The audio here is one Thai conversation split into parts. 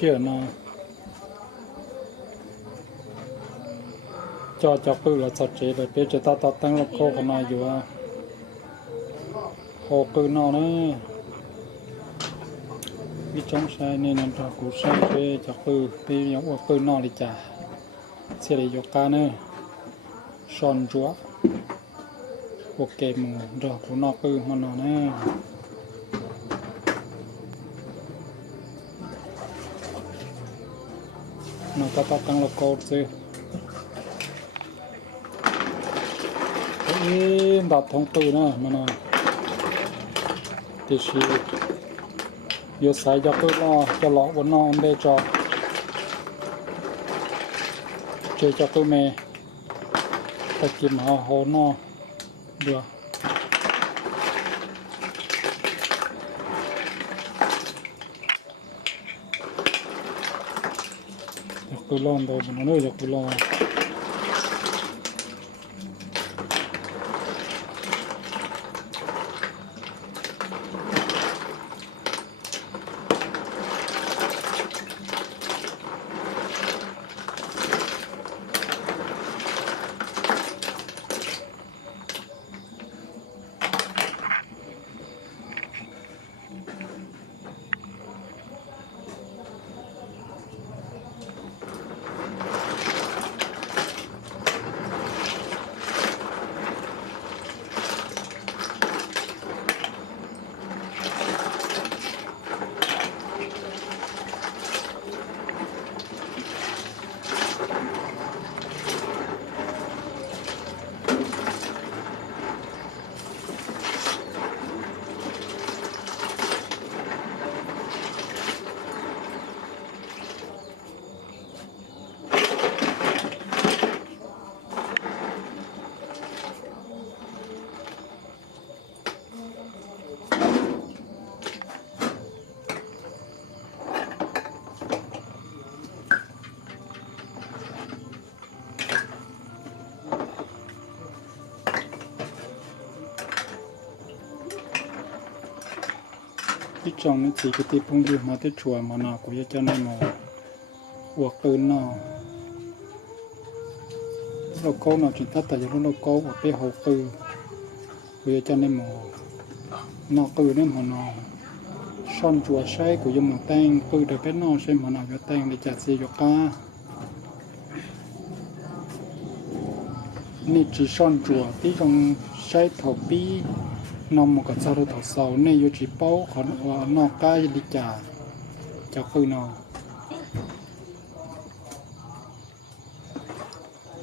chia nó cho cứ là sạch chế để biết cho ta tăng lộc cô còn này dù hồ cứ nó nữa biết chống sai nên làm cho cụ sai chế cho cứ bây giờ cứ nó đi trả sẽ để cho cá nữa son chúa ok mù rồi cụ nó cứ mà nó nữa nó ta tăng lộc cô chứ đặt thông tư nữa mà nó thì chỉ vô sai cho cứ lo cho lọ của nó để cho chơi cho cứ mẹ ta kiếm họ hồ nó được cứ lo đâu mà nó nữa cứ loที่จองนี่สีกติพุ่งอยู่มาที่ชัวมาหนากูจะในหมอหัวปืนเนาะเราโก้เนาะจิตตาแต่ยังเราโก้หัวไปหัวปืนกูจะในหมอนอกปืนเนี่ยหมอนอซ่อนจัวใช้กูยังหมอแตงปืนเดี๋ยวไปนอใช้หมอนอกจะแตงในจัดสียก้านี่จีซ่อนจัวที่ตรงใช้ถอปีนมกับซาลูถอดเสาในยูจิเป้าขอนว่านอกกายลิจ่าจะคือนอ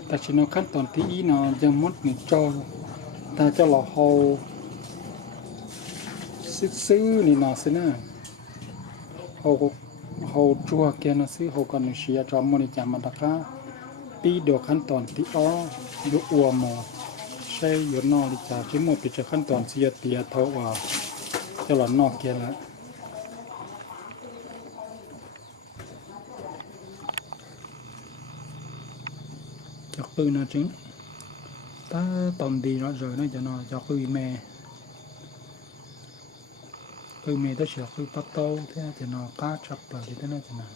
แต่ชิโนขั้นตอนที่อีนอยังมดหนึ่งจอแต่จะหล่อเฮาซื้อนี่นอสินะเฮาจัวเกียนซื้อเฮากันเชียจอมมนิจามาตะก้าปีเดียวขั้นตอนที่อ้อยุอัวโมใช่ยนนอลิจ่าที่หมดไปจากขั้นตอนเสียเตียเท่าว่าจะหลอนนอกเกียร์แล้วจากปืนนะจึงถ้าตอนดีnó rồi nóจะนอจากปืนแม่ปืนแม่ถ้าเสียปืนปัตโต้ที่จะนอก้าจับปลาที่นั่นจะนอ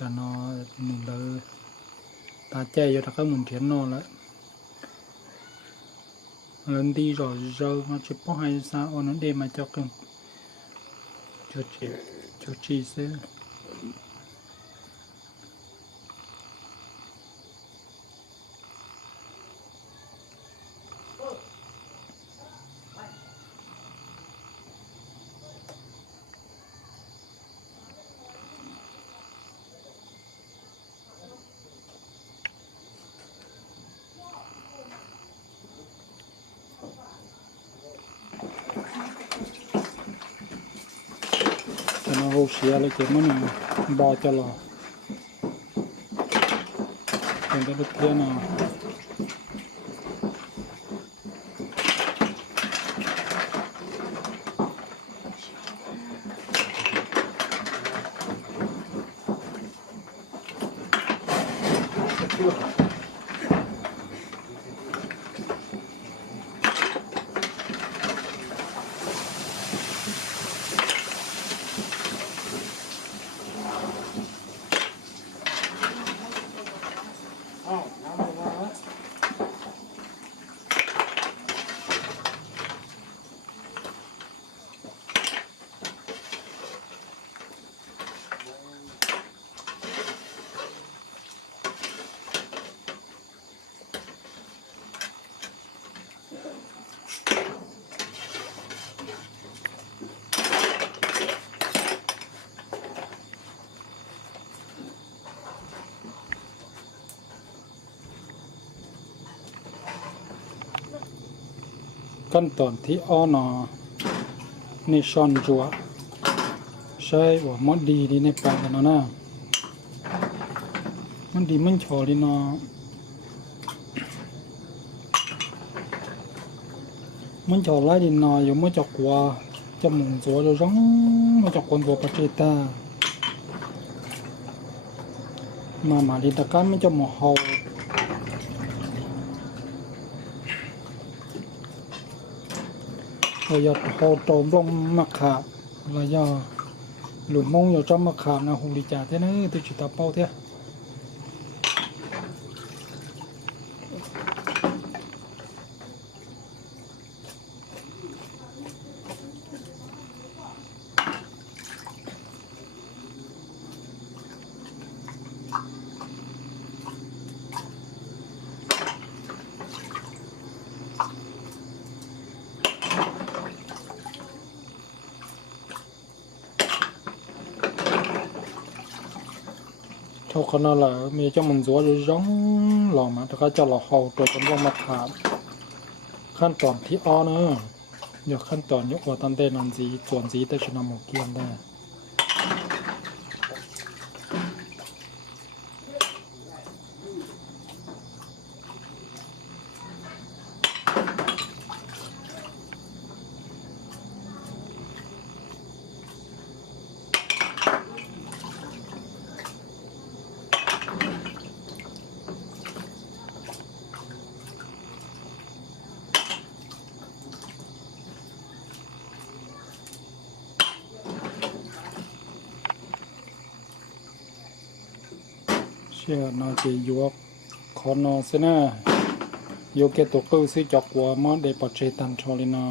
cho nó mình là ta che cho các mình thiến nó lại lần đi rồi giờ nó chỉ có hay sao nó để mà cho cần cho chị sẽ nó hô xía lấy cái món này bò cho lò còn cái đứt kia nào ขั้นตอนที่อ้อนอในช้อนจัวใช่ว่ามดดีดีในปากกันนะมันดีมันชอดีเนาะมันชอไล่ดีเนาะอยู่มันจะกว่าจะหมุนตัวจะร้องมันจะคนตัวประเทศตามาดีตะการมันจะหมอเฮาเราอยากเฮาโตมลงมะขามเราอยากหลุมมงอยู่trongมะขามนะหูดีจ่าเท่านั้นตัวจิตตาเป้าเท่าเขาขนาดละมีเจ้ามันจัวจะร้องหล่อมาแต่ก็จะหล่อเฮาตัวจนลงมะขามขั้นตอนที่อ้อเนอะเดี๋ยวขั้นตอนยกหัวตันเต้นอนสีส่วนสีแต่ชนะหมกเกียนได้เชื่อนอจียวกคอนอเสนาโยเกตโกซิจอกวัวมอเดปเจตันชอลินา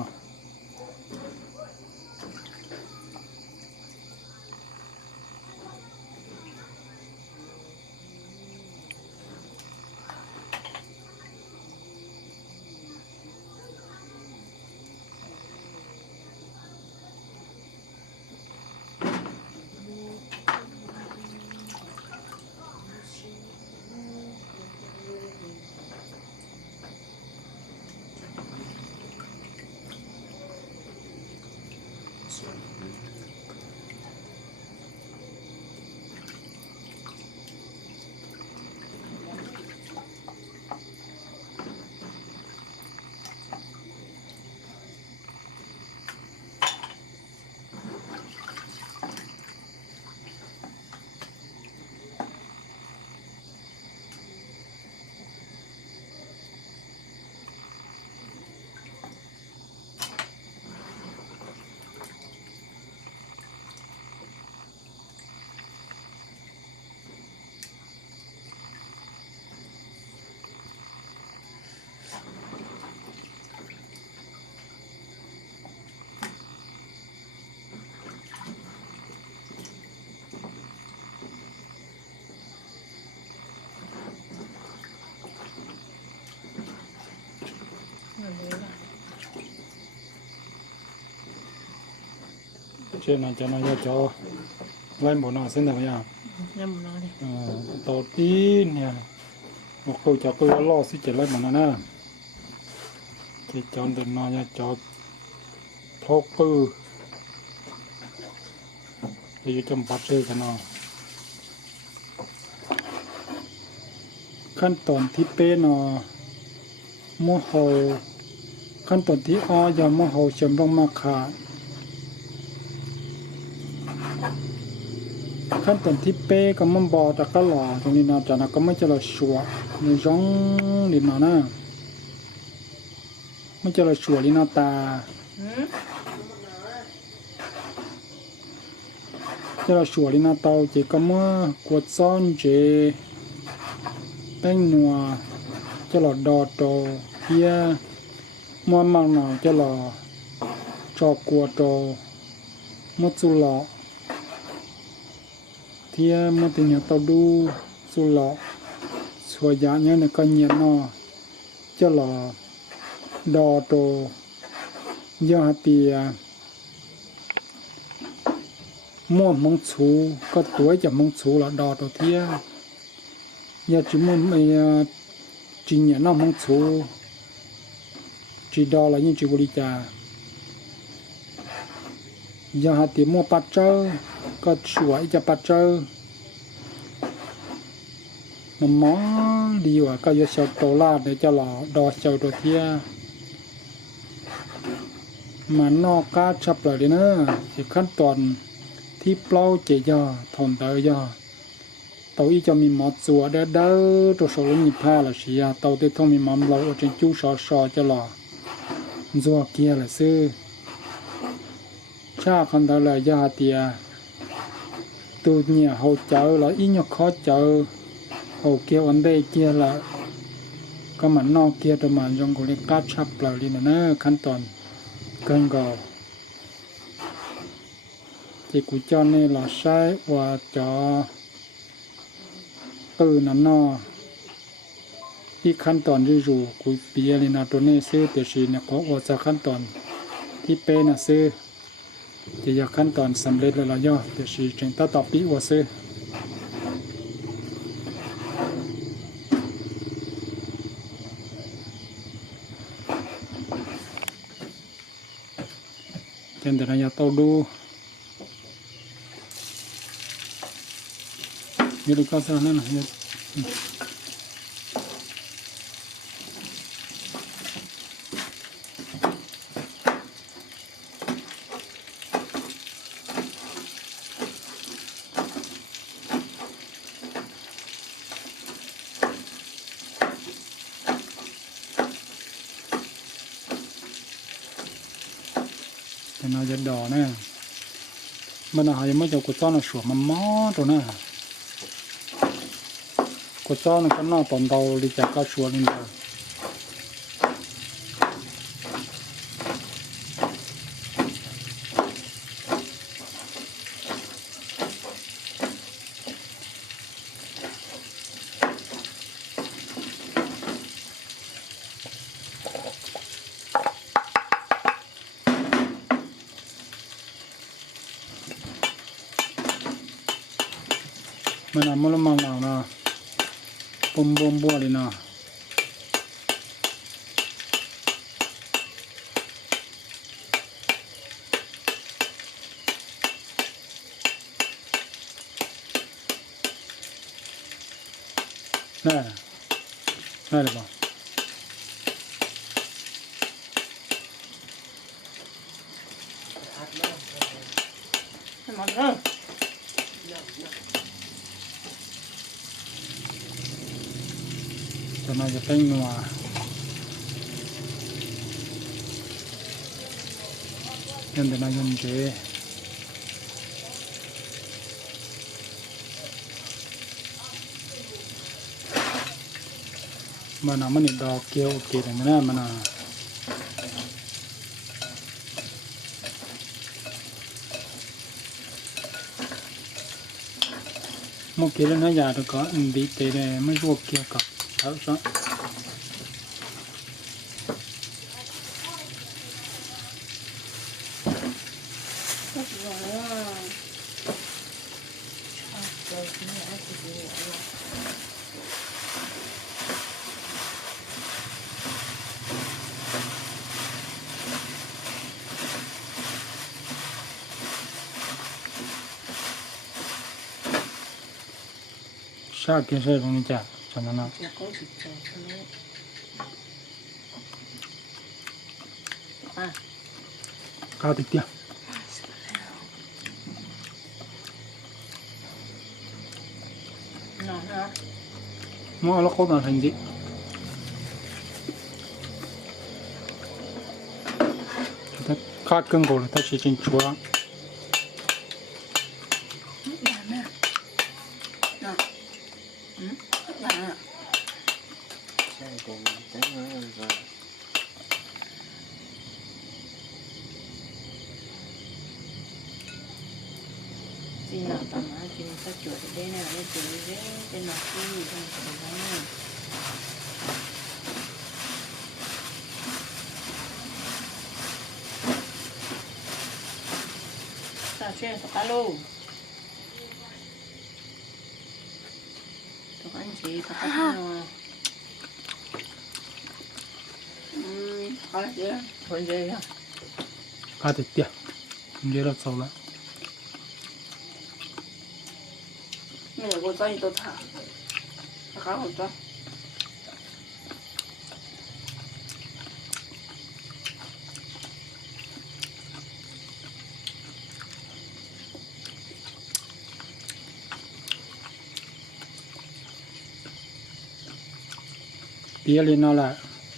เชื่อนอจะนอยจอไล่หมดนอเส้นแต่ไม่ยากน้ำมันเลยต่อตีนเนี่ยบอกเขาจะคือล่อสิเจ็ดไล่หมดนะที่จอนเดินนอยจอทอกปือจะอยู่จำปัดเลยกันเนาะขั้นตอนที่เป็นมะเฮาขั้นตอนที่อ้อยามะเฮาเชื่อมลงมาขาขั้นตอนที่เป้ก็มันบอตะก็หล่อตรงนี้นะจ๊ะนะก็ไม่จะละชัวในร้องลินานะไม่จะละชัวลินาตาจะละชัวลินาเตาเจก็เมื่อกวดซ้อนเจแป้งนัวจะหล่อดอโตเพียมัวมังหนาวจะหล่อจอกกัวโตมุจุหล่อเทียมันติเนี่ยตดูสุหล่อสวยยาเนี่ยก็เงียบนอจะหล่อดอโตยาเปียม่วมงชูก็ตัวจะมงชูหล่อดอโตเทียยาจิมุนไม่จิเนี่ยน้องมงชูจ chỉ đo là những chỉ bồi cha giờ hạt tiền mua bắt chơi có chuỗi cho bắt chơi mà món đi vào có giờ sầu tổ la để cho lò đo sầu đồ thia mà nó cá chập lại đi nữa chỉขั้นตอนที่เปล่าเจียทนเตยtàu y cho mình mọt chùa đỡ đỡ rồi sau đó mình pha là xí à tàu tới thông mình mắm lâu ở trên chú sò cho lò rùa kia là sư cha con đó là gia tiề từ nhà hậu chợ là ít nhọc khó chợ hậu kia vấn đề kia là có mà no kia rồi mà trong cái cát sắp lại đi nữaขั้นตอนcân gò thì cũng cho nên là sai và choนั่นเนาะที่ขั้นตอนที่อยู่คุยเปียเลยนะตัวนี้ซื้อแต่ชีเนี่ยเขาออกจากขั้นตอนที่เป็นนะซื้อจะอยากขั้นตอนสำเร็จแล้วละย่อแต่ชีจึงต้องต่อปีว่าซื้อเช่นแต่ระยะต่อดูนี่ดูก็สั่งนั่นนะแต่น่าจะดอนะมันอะไรไม่จะกุศลสวมมันม้อตัวน่ะกุศลก็น่าตอนเราดิจากก็ชวนนี่นะมันมันละมังเอานะปมบัวเลยนะได้หรือเปล่าให้หมดเลยจะน่าจะเป็นนัวยันแต่น่ายันเจมันมันนี่ดอกเกลียวเกลียวมันน่ะมันน่ะเมื่อกี้เล่นหายาตัวก็ดีเตะเลยไม่รู้เกี่ยวกับเขาซะก็ถือว่าเกิดนี่อาจจะดีชาเกี่ยวกับตรงนี้จ้ะฉะนั้นนะอยากก็ถึงใจเขาอ่ะข้าวติดเตี้ยนอนนะมั่วแล้วเขาต้องทำดิถ้าข้าเกินกว่าถ้าชิชินชัวจีน่าตามาจีน่าสักจุดเด่นเนี่ยจีน่าเด่นเป็นนักสู้เป็นคนดังตาเชื่อสักลูกตัวอันจีตัวอันนัว có là chứ thôi dây đó cá thịt tiệt như là sầu lại này là cô cho gì tôi thả khá một cho tía lên nó là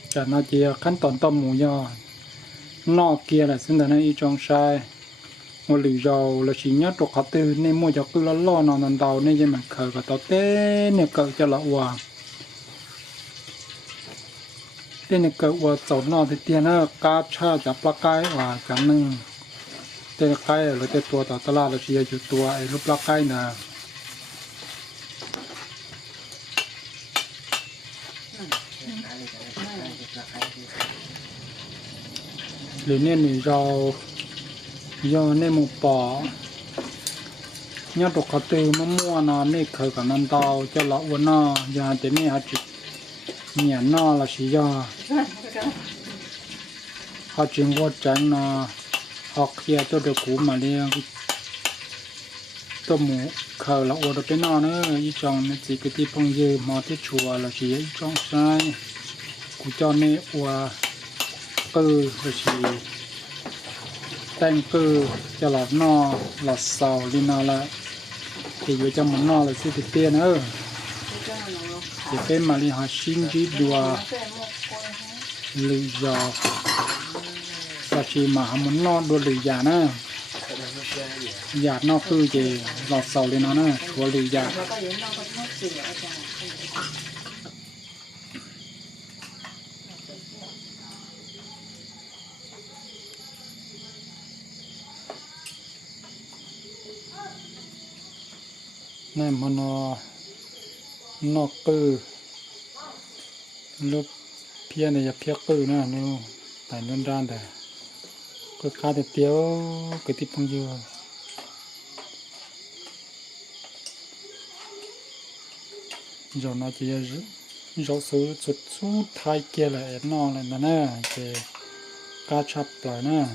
chả nó chỉขั้นตอนต้มหมูย่อนอกเกียร์แหละซึ่งแต่ในอีจงชายmột lì dầu là chỉ nhớ trục hạt tư nên mua cho cứ lo nó nằm đầu nên cho mình khởi cái tao té nè cỡ cho là hòa tên nè cỡ hòa chậu nó thì tiền nó cá cha chả pla cái hòa chả nưng tên cái là tên tua tao la là chỉ là tua ấy lúc pla cái nè lì nên lì dầu do nên một bỏ nhớ tục họ từ mua nó nên khởi cả năm tàu cho lọ uốn nó giờ tới này họ chỉ nhẹ nó là chỉ do họ chỉ mua trắng nó họ kia cho được cũ mà liền tôi muốn khởi là uốn được cái nó nữa ý trong nó chỉ cái tí phong dư mà tí chùa là chỉ ý trong sai của cho nên uốn từ là chỉ tên cư cho là no là sầu đi nó là thì vừa cho một no là sẽ được tiền nữa thì cái mà đi họ xin chỉ đùa lì giò và chỉ mà họ muốn no đùa lì già nữa già nó cứ gì lọt sầu đi nó nữa của lì già này mà nó cứ lúc phía này phía cứ nữa nó tại nó đan để cái cá để tiêu cái thịt phong dừa rồi nó chỉ rồi số thay kia lại nó là nè cái cá chắp lại nè